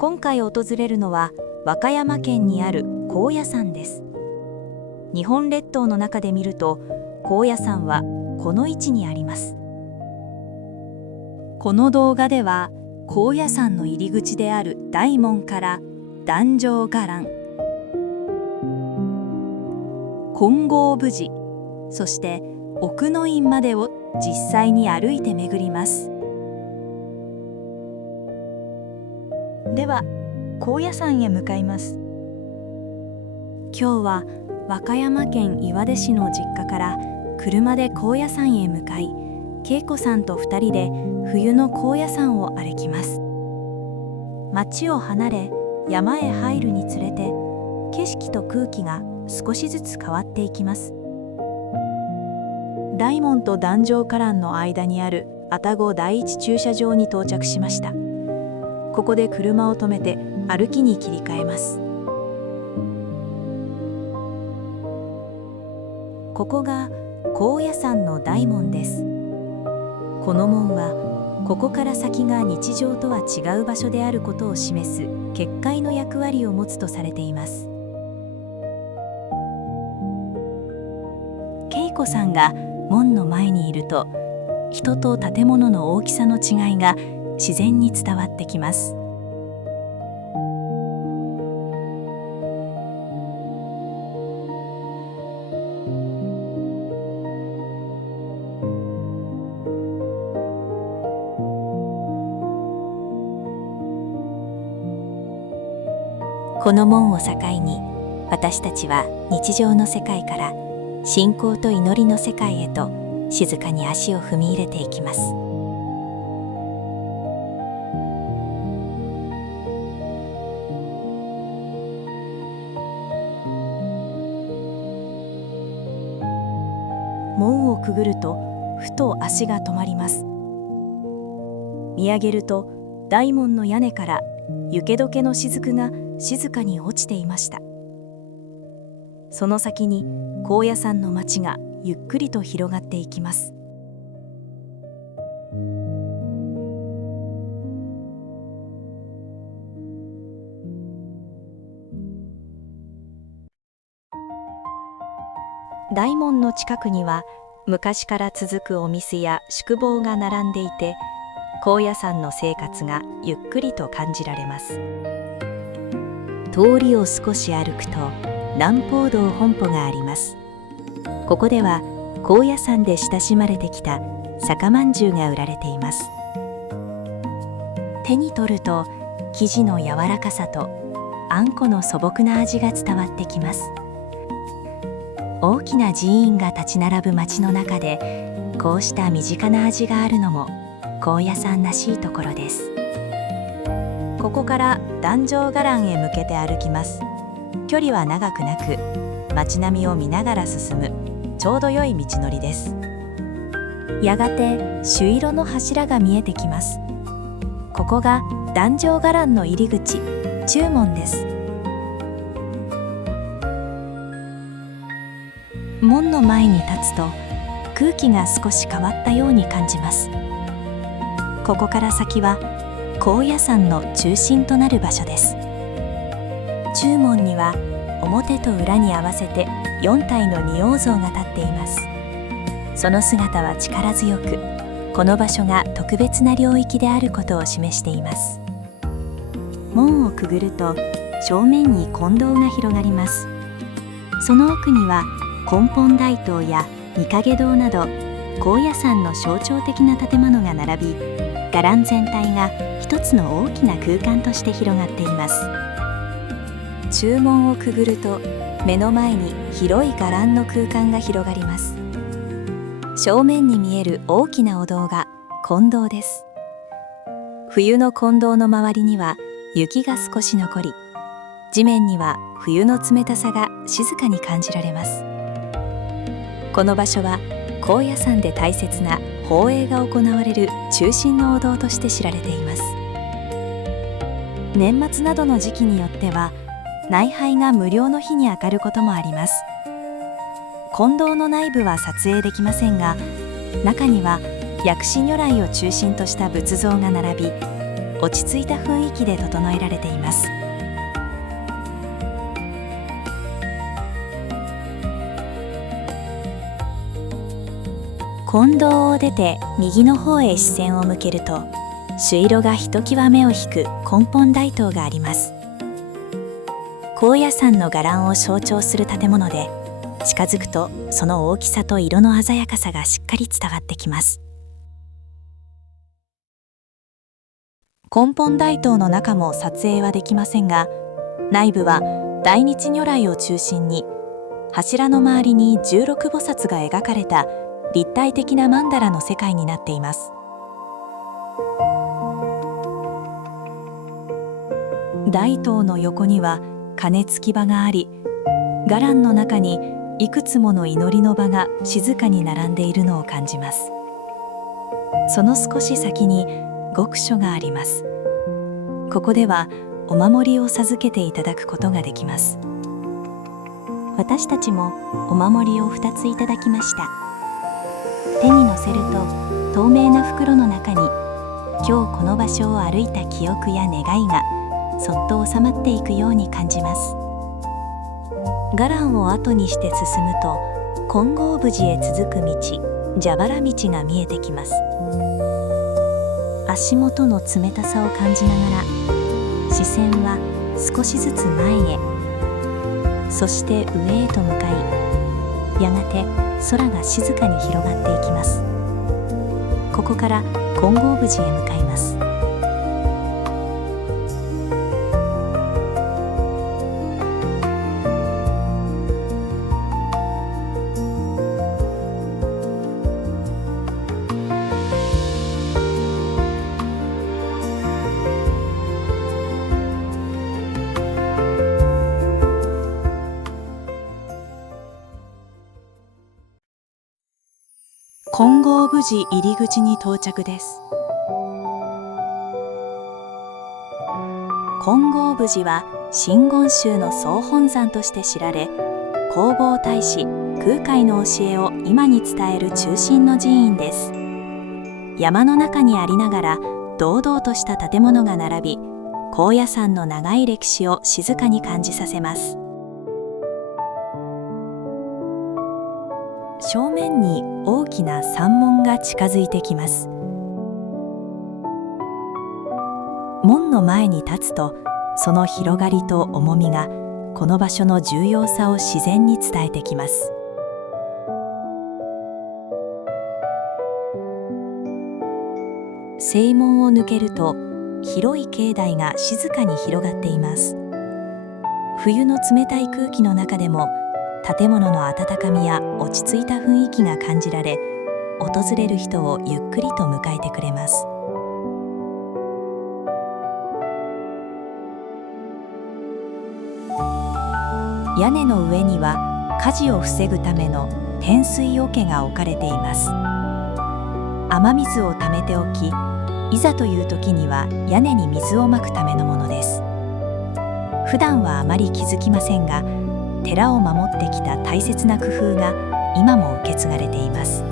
今回訪れるのは和歌山県にある高野山です。日本列島の中で見ると高野山はこの位置にあります。この動画では高野山の入り口である大門から壇上伽藍、金剛峯寺、そして奥の院までを実際に歩いて巡ります。では高野山へ向かいます。今日は和歌山県岩出市の実家から車で高野山へ向かい、恵子さんと2人で冬の高野山を歩きます。町を離れ山へ入るにつれて景色と空気が少しずつ変わっていきます。大門と壇上伽藍の間にある愛宕第一駐車場に到着しました。ここで車を止めて歩きに切り替えます。ここが高野山の大門です。この門はここから先が日常とは違う場所であることを示す結界の役割を持つとされています。恵子さんが門の前にいると、人と建物の大きさの違いが自然に伝わってきます。この門を境に、私たちは日常の世界から信仰と祈りの世界へと静かに足を踏み入れていきます。門をくぐるとふと足が止まります。見上げると大門の屋根から雪解けの雫が静かに落ちていました。その先に高野山の町がゆっくりと広がっていきます。大門の近くには昔から続くお店や宿坊が並んでいて、高野山の生活がゆっくりと感じられます。通りを少し歩くと南方道本舗があります。ここでは高野山で親しまれてきた酒まんじゅうが売られています。手に取ると生地の柔らかさとあんこの素朴な味が伝わってきます。大きな寺院が立ち並ぶ町の中でこうした身近な味があるのも高野山らしいところです。ここから壇上伽藍へ向けて歩きます。距離は長くなく、街並みを見ながら進むちょうど良い道のりです。やがて朱色の柱が見えてきます。ここが壇上伽藍の入り口、中門です。門の前に立つと空気が少し変わったように感じます。ここから先は高野山の中心となる場所です。中門には表と裏に合わせて4体の仁王像が立っています。その姿は力強く、この場所が特別な領域であることを示しています。門をくぐると正面に金堂が広がります。その奥には根本大塔や御影堂など高野山の象徴的な建物が並び、伽藍全体が一つの大きな空間として広がっています。中門をくぐると目の前に広い伽藍の空間が広がります。正面に見える大きなお堂が金堂です。冬の金堂の周りには雪が少し残り、地面には冬の冷たさが静かに感じられます。この場所は高野山で大切な法会が行われる中心のお堂として知られています。年末などの時期によっては内拝が無料の日に当たることもあります。金堂の内部は撮影できませんが、中には薬師如来を中心とした仏像が並び、落ち着いた雰囲気で整えられています。金堂を出て右の方へ視線を向けると、朱色がひときわ目を引く根本大塔があります。高野山の伽藍を象徴する建物で、近づくとその大きさと色の鮮やかさがしっかり伝わってきます。根本大塔の中も撮影はできませんが、内部は大日如来を中心に柱の周りに16菩薩が描かれた立体的な曼荼羅の世界になっています。大塔の横には鐘つき場があり、伽藍の中にいくつもの祈りの場が静かに並んでいるのを感じます。その少し先に極所があります。ここではお守りを授けていただくことができます。私たちもお守りを2ついただきました。手に乗せると透明な袋の中に今日この場所を歩いた記憶や願いがそっと収まっていくように感じます。伽藍を後にして進むと金剛峯寺へ続く道、蛇腹道が見えてきます。足元の冷たさを感じながら視線は少しずつ前へ、そして上へと向かい、やがて空が静かに広がっていきます。ここから金剛峯寺へ向かいます。金剛峯寺入り口に到着です。金剛峯寺は真言宗の総本山として知られ、弘法大師空海の教えを今に伝える中心の寺院です。山の中にありながら堂々とした建物が並び、高野山の長い歴史を静かに感じさせます。正面に大きな山門が近づいてきます。門の前に立つと、その広がりと重みがこの場所の重要さを自然に伝えてきます。正門を抜けると広い境内が静かに広がっています。冬の冷たい空気の中でも建物の温かみや落ち着いた雰囲気が感じられ、訪れる人をゆっくりと迎えてくれます。屋根の上には火事を防ぐための天水桶が置かれています。雨水を溜めておき、いざという時には屋根に水をまくためのものです。普段はあまり気づきませんが、寺を守ってきた大切な工夫が今も受け継がれています。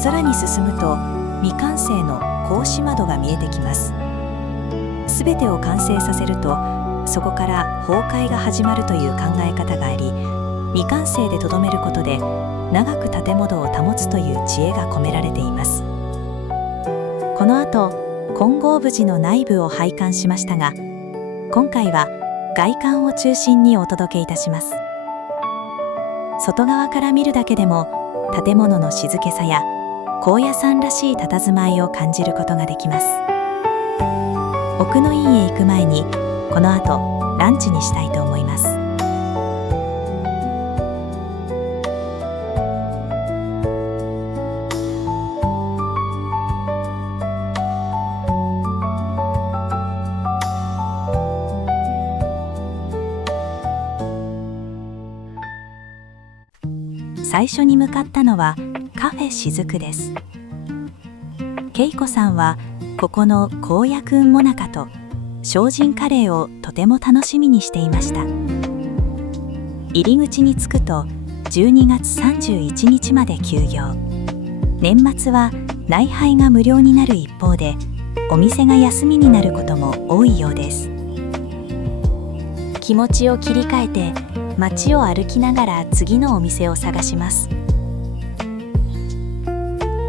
さらに進むと未完成の格子窓が見えてきます。すべてを完成させるとそこから崩壊が始まるという考え方があり、未完成でとどめることで長く建物を保つという知恵が込められています。この後、金剛峯寺の内部を拝観しましたが、今回は外観を中心にお届けいたします。外側から見るだけでも建物の静けさや高野山らしい佇まいを感じることができます。奥の院へ行く前にこの後ランチにしたいと思います。最初に向かったのはカフェしずくです。恵子さんはここの高野君もなかと精進カレーをとても楽しみにしていました。入り口に着くと12月31日まで休業。年末は内配が無料になる一方で、お店が休みになることも多いようです。気持ちを切り替えて街を歩きながら次のお店を探します。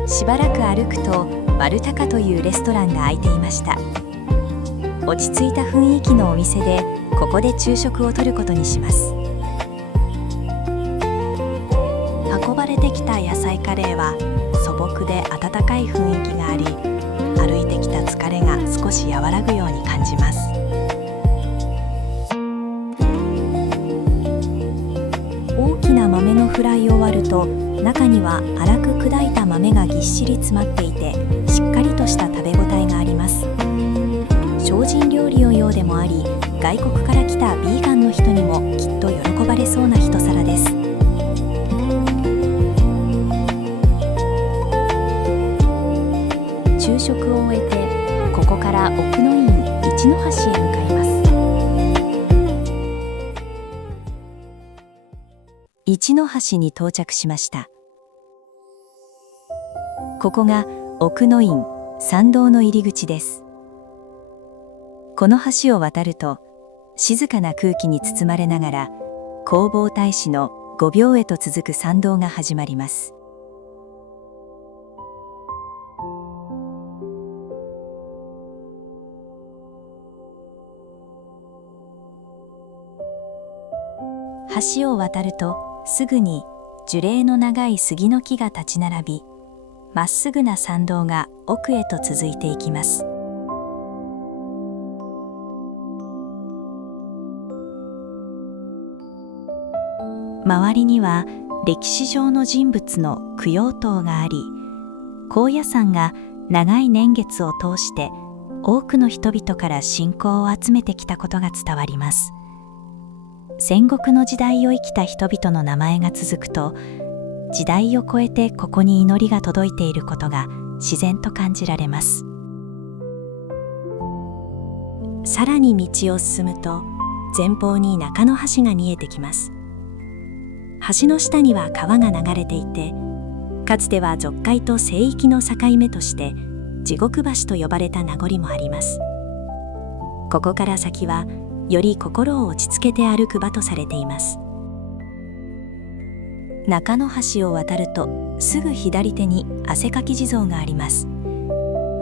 しばらく歩くとマルタカというレストランが開いていました。落ち着いた雰囲気のお店でここで昼食をとることにします。運ばれてきた野菜カレーは素朴で温かい雰囲気があり、歩いてきた疲れが少し和らぐように感じます。大きな豆のフライを割ると、中には粗く砕いた豆がぎっしり詰まっていて、しっかりとした食べ応えがあります。精進料理のようでもあり、外国から来たビーガンの人にもきっと喜ばれそうな一皿です。昼食を終えて、ここから奥の院一の橋へ向かいます。一の橋に到着しました。ここが奥の院参道の入り口です。この橋を渡ると、静かな空気に包まれながら弘法大師の御廟へと続く参道が始まります。橋を渡るとすぐに樹齢の長い杉の木が立ち並び、まっすぐな参道が奥へと続いていきます。周りには歴史上の人物の供養塔があり、高野山が長い年月を通して多くの人々から信仰を集めてきたことが伝わります。戦国の時代を生きた人々の名前が続くと、時代を超えてここに祈りが届いていることが自然と感じられます。さらに道を進むと、前方に中の橋が見えてきます。橋の下には川が流れていて、かつては俗界と聖域の境目として地獄橋と呼ばれた名残もあります。ここから先はより心を落ち着けて歩く場とされています。中の橋を渡るとすぐ左手に汗かき地蔵があります。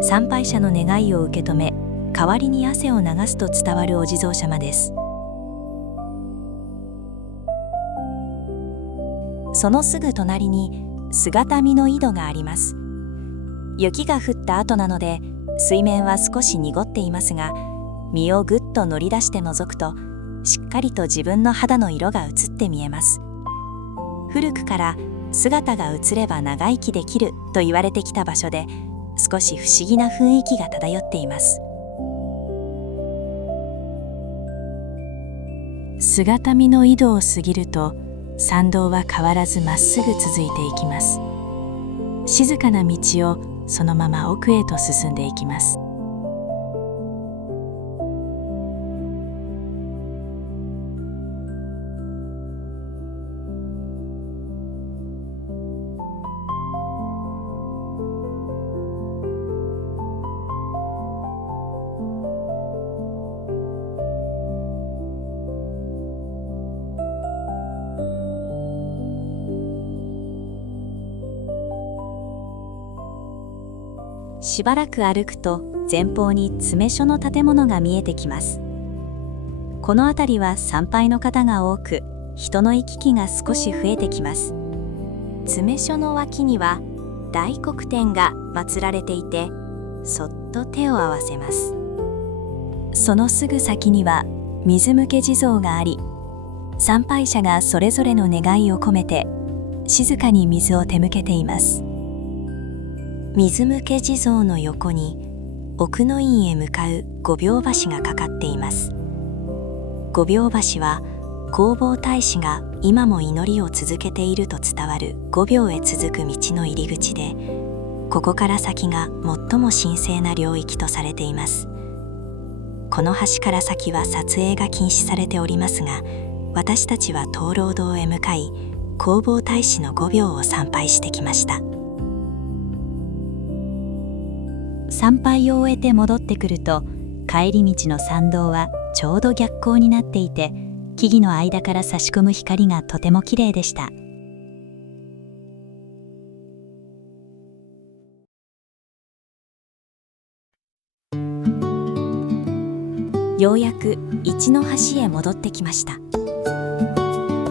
参拝者の願いを受け止め、代わりに汗を流すと伝わるお地蔵様です。そのすぐ隣に姿見の井戸があります。雪が降った後なので水面は少し濁っていますが、身をぐっと乗り出して覗くとしっかりと自分の肌の色が映って見えます。古くから姿が映れば長生きできると言われてきた場所で、少し不思議な雰囲気が漂っています。姿見の井戸を過ぎると、参道は変わらずまっすぐ続いていきます。静かな道をそのまま奥へと進んでいきます。しばらく歩くと前方に詰所の建物が見えてきます。この辺りは参拝の方が多く、人の行き来が少し増えてきます。詰所の脇には大黒天が祀られていて、そっと手を合わせます。そのすぐ先には水向け地蔵があり、参拝者がそれぞれの願いを込めて静かに水を手向けています。水向け地蔵の横に奥の院へ向かう御廟橋がかかっています。御廟橋は弘法大師が今も祈りを続けていると伝わる御廟へ続く道の入り口で、ここから先が最も神聖な領域とされています。この橋から先は撮影が禁止されておりますが、私たちは灯籠堂へ向かい、弘法大師の御廟を参拝してきました。参拝を終えて戻ってくると、帰り道の参道はちょうど逆光になっていて、木々の間から差し込む光がとても綺麗でした。ようやく一の橋へ戻ってきました。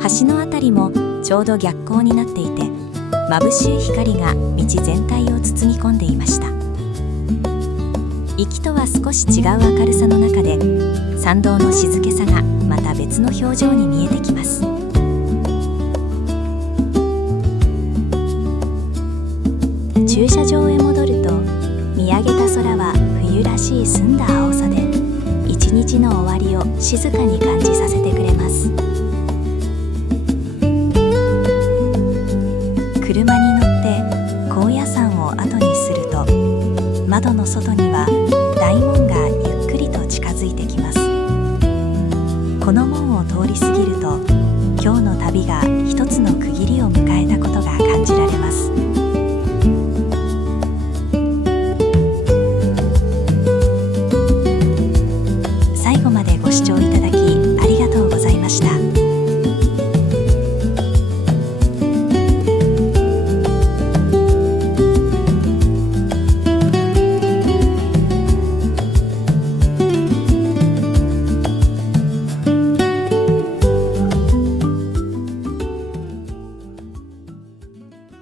橋のあたりもちょうど逆光になっていて、眩しい光が道全体を包み込んでいました。行きとは少し違う明るさの中で、参道の静けさがまた別の表情に見えてきます。駐車場へ戻ると、見上げた空は冬らしい澄んだ青さで、一日の終わりを静かに感じさせてくれます。車に乗って高野山を後にすると、窓の外には大門がゆっくりと近づいてきます。この門を通り過ぎると、